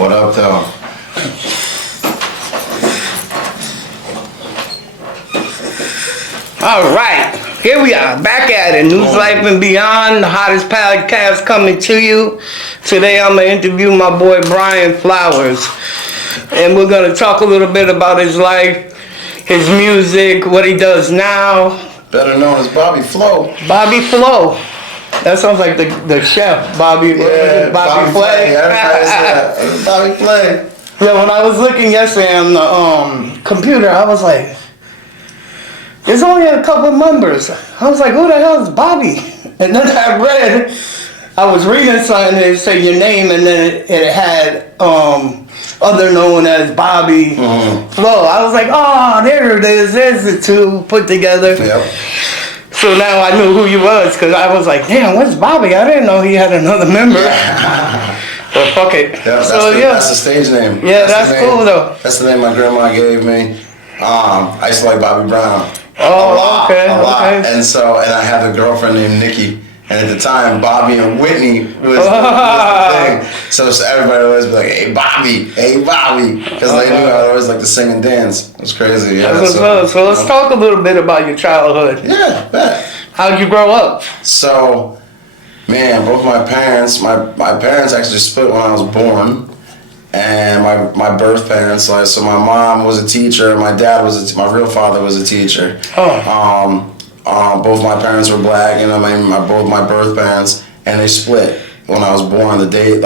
What up, though? All right, here we are, back at it. News, Life, and Beyond, the hottest podcast coming to you. Today I'm going to interview my boy Bryan Flowers. And we're going to talk a little bit about his life, his music, what he does now. Better known as Bobby Flo. Bobby Flo. That sounds like the chef, Bobby. Yeah, Bobby Flay. Bobby Flay. Yeah, when I was looking yesterday on the computer, I was like, there's only a couple members. I was like, who the hell is Bobby? And then I was reading something that said your name, and then it had other known as Bobby Flo. I was like, oh, there it is. There's the two put together. Yep. So now I knew who you was, because I was like, damn, what's Bobby? I didn't know he had another member. But fuck it. Yeah, that's the stage name. Yeah, that's cool though. That's the name my grandma gave me. I used to like Bobby Brown. Oh, a lot. Okay. And I had a girlfriend named Nikki. And at the time, Bobby and Whitney was the thing. So everybody would always be like, hey, Bobby. Because they knew I always liked to sing and dance. It was crazy. Yeah. So let's talk a little bit about your childhood. Yeah, bet. How'd you grow up? So, man, both my parents actually split when I was born. And my birth parents, so my mom was a teacher, and my dad my real father was a teacher. Both my parents were black, both my birth parents, and they split when I was born. The day,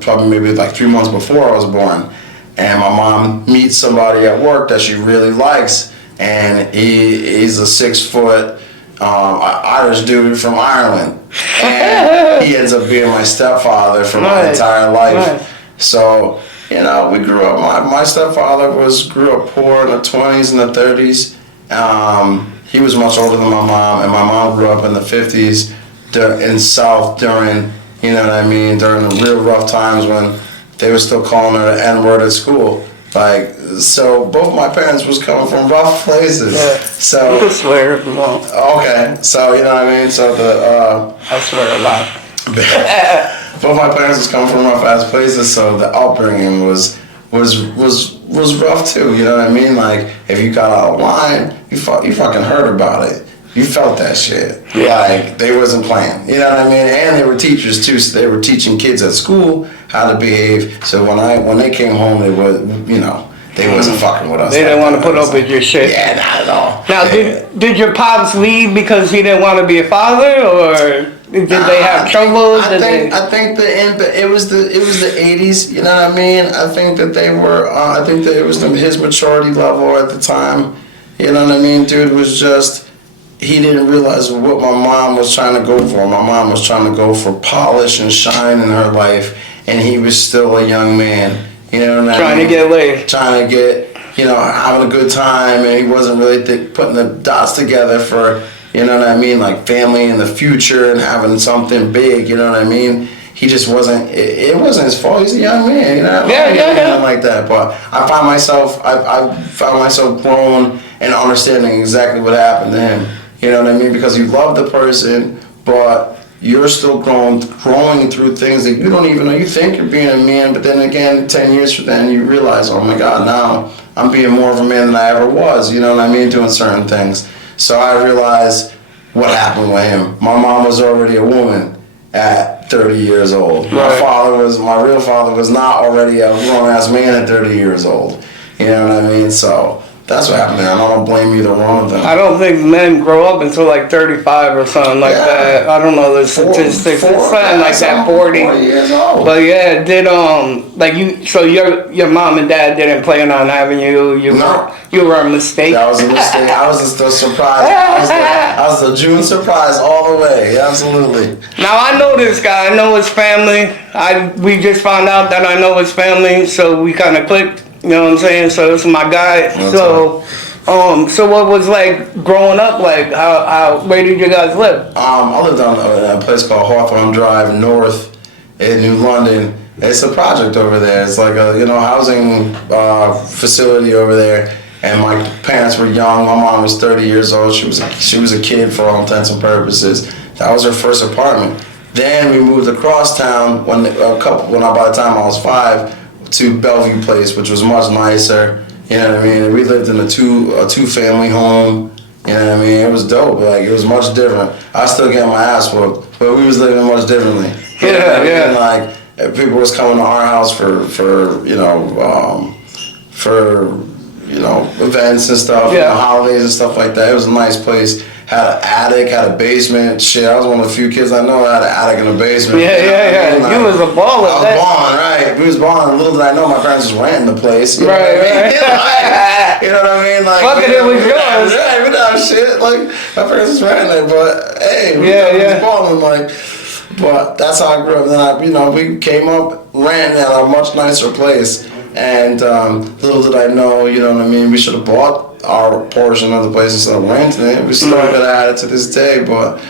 probably maybe 3 months before I was born. And my mom meets somebody at work that she really likes, and he's a 6 foot Irish dude from Ireland, and he ends up being my stepfather for my entire life. Right. So, we grew up. My stepfather grew up poor in the 20s and the 30s. He was much older than my mom, and my mom grew up in the 50s in South during the real rough times when they were still calling her the N-word at school. So both my parents was coming from rough places. Yeah. So you can swear if you want. Okay, so you know what I mean. So I swear a lot. Both my parents was coming from rough ass places, so the upbringing was rough too. You know what I mean? Like if you got out of line, you fucking heard about it. You felt that shit. Yeah. Like they wasn't playing. You know what I mean? And they were teachers too, so they were teaching kids at school how to behave. So when they came home, they were they wasn't fucking with us. They didn't want to put up with your shit. Yeah, not at all. Now, did your pops leave because he didn't want to be a father, or did they have trouble? I think it was the 80s. You know what I mean? I think that they were. I think that it was his maturity level at the time. You know what I mean? Dude was just. He didn't realize what my mom was trying to go for. My mom was trying to go for polish and shine in her life, and he was still a young man. You know what I mean? Trying to get laid. Trying to get, having a good time, and he wasn't really putting the dots together for, you know what I mean, like family in the future and having something big, you know what I mean? He just wasn't, it wasn't his fault. He's a young man, Nothing like that. But I found myself growing and understanding exactly what happened to him. You know what I mean? Because you love the person, but you're still growing through things that you don't even know. You think you're being a man, but then again, 10 years from then, you realize, oh my God, now I'm being more of a man than I ever was, you know what I mean, doing certain things. So I realized what happened with him. My mom was already a woman, at 30 years old. Right. My real father was not already a grown ass man at 30 years old. You know what I mean? So that's what happened there. I don't blame either one of them. I don't think men grow up until like 35 or something like that. I don't know the statistics. It's something like that, 40 years old. But yeah, did like you? So your mom and dad didn't plan on having you? No. You were a mistake. That was a mistake. I was just the surprise. I was the June surprise all the way. Absolutely. Now I know this guy. I know his family. We just found out that I know his family, so we kind of clicked. You know what I'm saying? So it's my guy. That's so, so what was like growing up like? How where did you guys live? I lived on a place called Hawthorne Drive North in New London. It's a project over there. It's like a housing facility over there. And my parents were young. My mom was 30 years old. She was a kid for all intents and purposes. That was her first apartment. Then we moved across town by the time I was 5. To Bellevue Place, which was much nicer. You know what I mean? We lived in a two-family home. You know what I mean? It was dope. Like, it was much different. I still get my ass whooped, but we was living much differently. You know what I mean? Like, people was coming to our house for events and stuff, holidays and stuff like that. It was a nice place. Had an attic, had a basement. Shit, I was one of the few kids I know that had an attic and a basement. Yeah. Like, you was a baller. I was balling, right? We was balling. Little did I know my parents was renting the place. You know right. You know what I mean? Like, fucking it was yours. Right, we done shit. Like, my parents was renting it, but hey, we was balling. Like, but that's how I grew up. Then we came up renting at a much nicer place. And little did I know, you know what I mean, we should have bought our portion of the place instead of renting it. We still could have had it to this day, but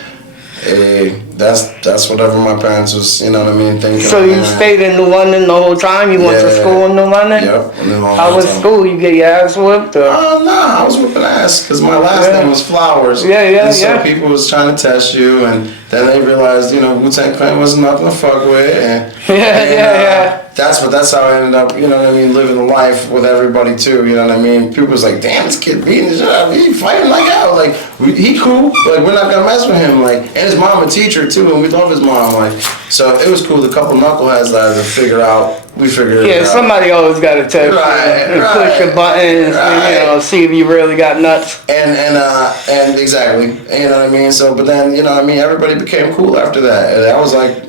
hey, that's whatever my parents was, you know what I mean, thinking. So you stayed in New London the whole time? You went to school in New London? Yep. How was school? You get your ass whipped? Nah, I was whipping ass because my last name was Flowers. So people was trying to test you, and then they realized, Wu-Tang Clan wasn't nothing to fuck with. And, That's how I ended up, you know what I mean, living life with everybody too, you know what I mean? People was like, damn, this kid beating his shit up, he fighting like hell, like, he cool, like, we're not gonna mess with him, like, and his mom a teacher too, and we love his mom, like, so it was cool. The couple knuckleheads that I had to figure out, we figured it out. Yeah, somebody always got to test you and push your buttons and, see if you really got nuts. And exactly, you know what I mean? So, but then, you know what I mean, everybody became cool after that, and that was like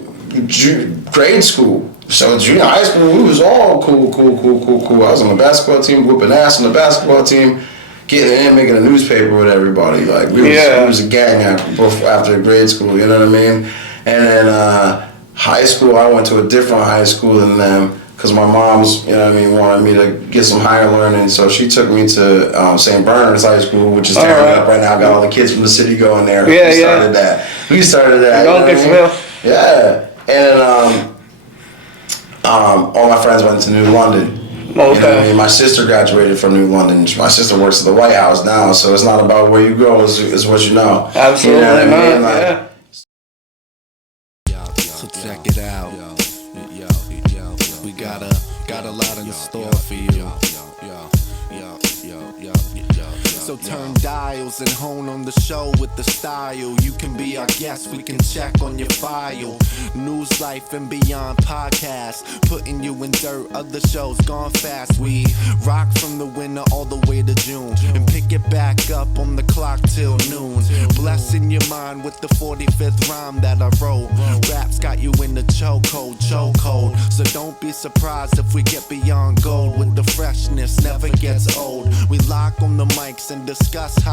grade school. So junior high school, we was all cool. I was on the basketball team, whooping ass on the basketball team, getting in, making a newspaper with everybody. Like, we was a gang after grade school, you know what I mean? And then high school, I went to a different high school than them because my mom's, you know what I mean, wanted me to get some higher learning. So she took me to St. Bernard's High School, which is tearing up right now. Got all the kids from the city going there. We started that. Yeah. And all my friends went to New London. Okay. You know what I mean? My sister graduated from New London. My sister works at the White House now, so it's not about where you go, it's what you know. Absolutely. You know what I mean? Like, so check it out. We got a lot in store for you. So turn dials and hone on the show with the style. You can be our guest, we can check on your file. News, life, and beyond podcast, putting you in dirt, other shows gone fast. We rock from the winter all the way to June, and pick it back up on the clock till noon. Blessing your mind with the 45th rhyme that I wrote. Rap's got you in the chokehold. So don't be surprised if we get beyond gold with the freshness, never gets old. We lock on the mics and discuss how